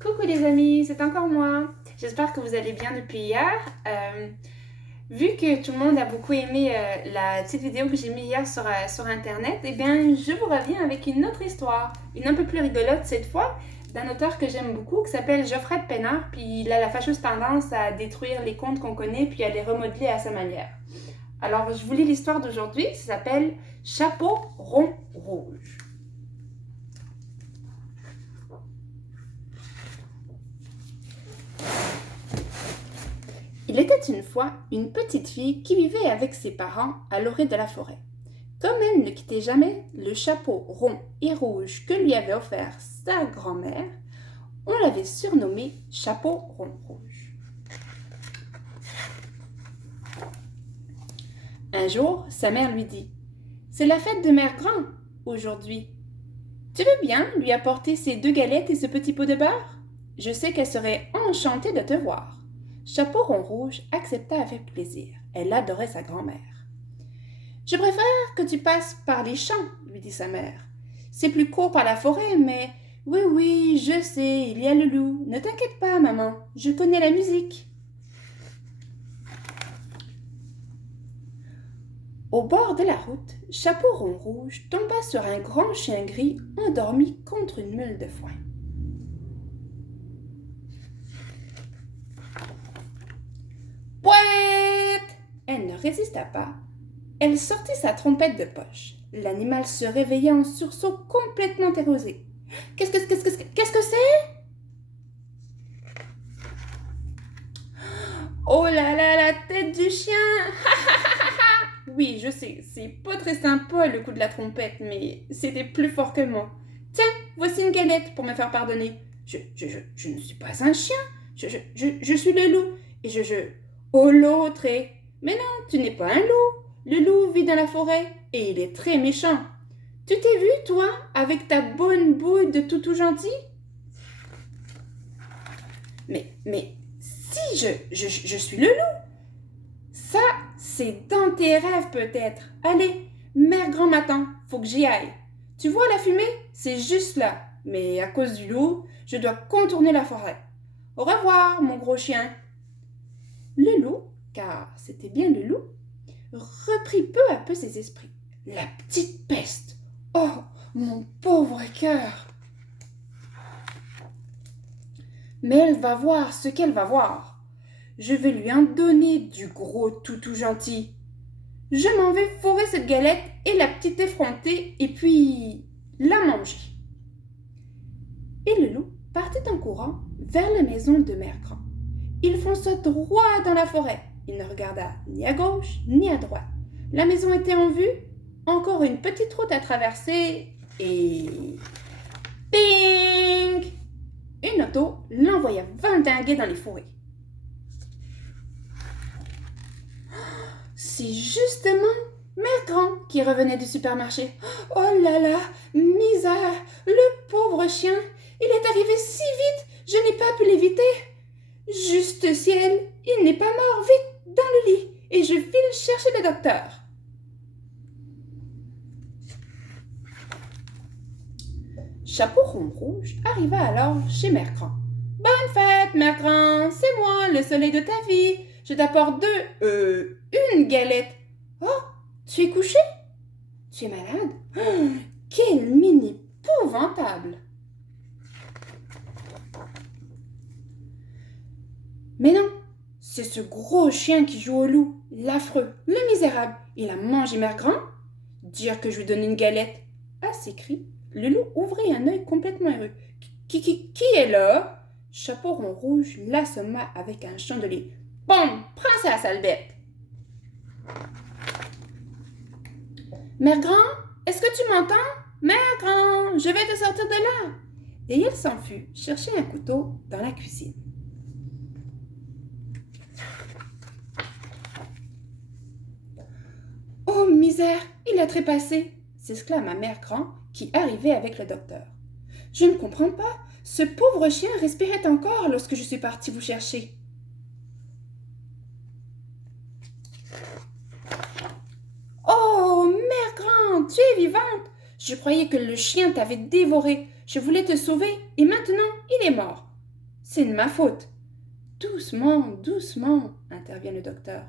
Coucou les amis, c'est encore moi. J'espère que vous allez bien depuis hier. Vu que tout le monde a beaucoup aimé la petite vidéo que j'ai mise hier sur Internet, eh bien, je vous reviens avec une autre histoire, une un peu plus rigolote cette fois, d'un auteur que j'aime beaucoup qui s'appelle Geoffrey de Pénard, puis il a la fâcheuse tendance à détruire les contes qu'on connaît puis à les remodeler à sa manière. Alors, je vous lis l'histoire d'aujourd'hui, ça s'appelle Chapeau rond rouge. Il était une fois une petite fille qui vivait avec ses parents à l'orée de la forêt. Comme elle ne quittait jamais le chapeau rond et rouge que lui avait offert sa grand-mère, on l'avait surnommé Chapeau rond rouge. Un jour, sa mère lui dit « C'est la fête de Mère Grand aujourd'hui. Tu veux bien lui apporter ces 2 galettes et ce petit pot de beurre? Je sais qu'elle serait enchantée de te voir. » Chapeau rond rouge accepta avec plaisir. Elle adorait sa grand-mère. « Je préfère que tu passes par les champs, lui dit sa mère. C'est plus court par la forêt, mais oui, oui, je sais, il y a le loup. Ne t'inquiète pas, maman, je connais la musique. » Au bord de la route, Chapeau rond rouge tomba sur un grand chien gris endormi contre une meule de foin. Pouette! Elle ne résista pas. Elle sortit sa trompette de poche. L'animal se réveilla en sursaut complètement terrorisé. Qu'est-ce que c'est? Oh là là, la tête du chien! Oui, je sais, c'est pas très sympa le coup de la trompette, mais c'était plus fort que moi. Tiens, voici une galette pour me faire pardonner. Je ne suis pas un chien, je suis le loup, et Oh l'autre est... Mais non, tu n'es pas un loup. Le loup vit dans la forêt, et il est très méchant. Tu t'es vu, toi, avec ta bonne bouille de toutou gentil? Mais, si je suis le loup. Ça, c'est dans tes rêves peut-être. Allez, mère grand m'attend, faut que j'y aille. Tu vois la fumée? C'est juste là. Mais à cause du loup, je dois contourner la forêt. Au revoir, mon gros chien. Le loup, car c'était bien le loup, reprit peu à peu ses esprits. La petite peste! Oh, mon pauvre cœur! Mais elle va voir ce qu'elle va voir. Je vais lui en donner du gros toutou gentil. Je m'en vais fourrer cette galette et la petite effrontée et puis la manger. Et le loup partit en courant vers la maison de Mère Grand. Il fonça droit dans la forêt. Il ne regarda ni à gauche ni à droite. La maison était en vue, encore une petite route à traverser et... Ping! Une auto l'envoya vindinguer dans les fourrés. C'est justement Mère Grand qui revenait du supermarché. Oh là là, misère, le pauvre chien, il est arrivé si vite, je n'ai pas pu l'éviter. Juste ciel, il n'est pas mort, vite, dans le lit, et je file chercher le docteur. Chapeau rond rouge arriva alors chez Mère Grand. Bonne fête, Mère Grand, c'est moi, le soleil de ta vie. Je t'apporte une galette. Oh, tu es couché? Tu es malade? Oh, quelle mine épouvantable! Mais non, c'est ce gros chien qui joue au loup, l'affreux, le misérable. Il a mangé Mère Grand? Dire que je lui donne une galette. À ces cris, le loup ouvrit un œil complètement heureux. Qui est là? Chapeau rond rouge l'assomma avec un chandelier. Bon, prends ça, sale bête! Mère Grand, est-ce que tu m'entends? Mère Grand, je vais te sortir de là! Et il s'enfuit chercher un couteau dans la cuisine. Oh misère, il a trépassé! S'exclama Mère Grand qui arrivait avec le docteur. Je ne comprends pas, ce pauvre chien respirait encore lorsque je suis partie vous chercher. Oh, Mère Grand, tu es vivante! Je croyais que le chien t'avait dévoré. Je voulais te sauver et maintenant il est mort. C'est de ma faute. Doucement, doucement, intervient le docteur.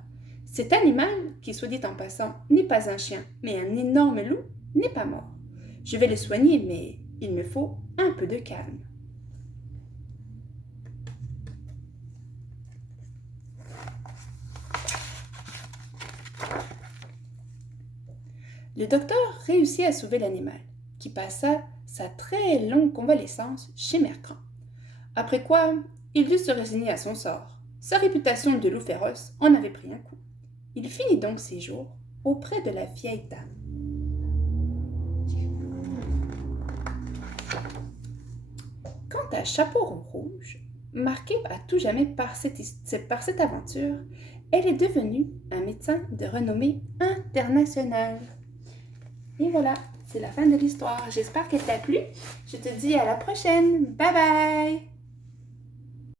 Cet animal, qui soit dit en passant, n'est pas un chien, mais un énorme loup, n'est pas mort. Je vais le soigner, mais il me faut un peu de calme. Le docteur réussit à sauver l'animal, qui passa sa très longue convalescence chez Mercran. Après quoi, il dut se résigner à son sort. Sa réputation de loup féroce en avait pris un coup. Il finit donc ses jours auprès de la vieille dame. Quant à Chapeau Rouge, marquée à tout jamais par cette aventure, elle est devenue un médecin de renommée internationale. Et voilà, c'est la fin de l'histoire. J'espère qu'elle t'a plu. Je te dis à la prochaine. Bye bye!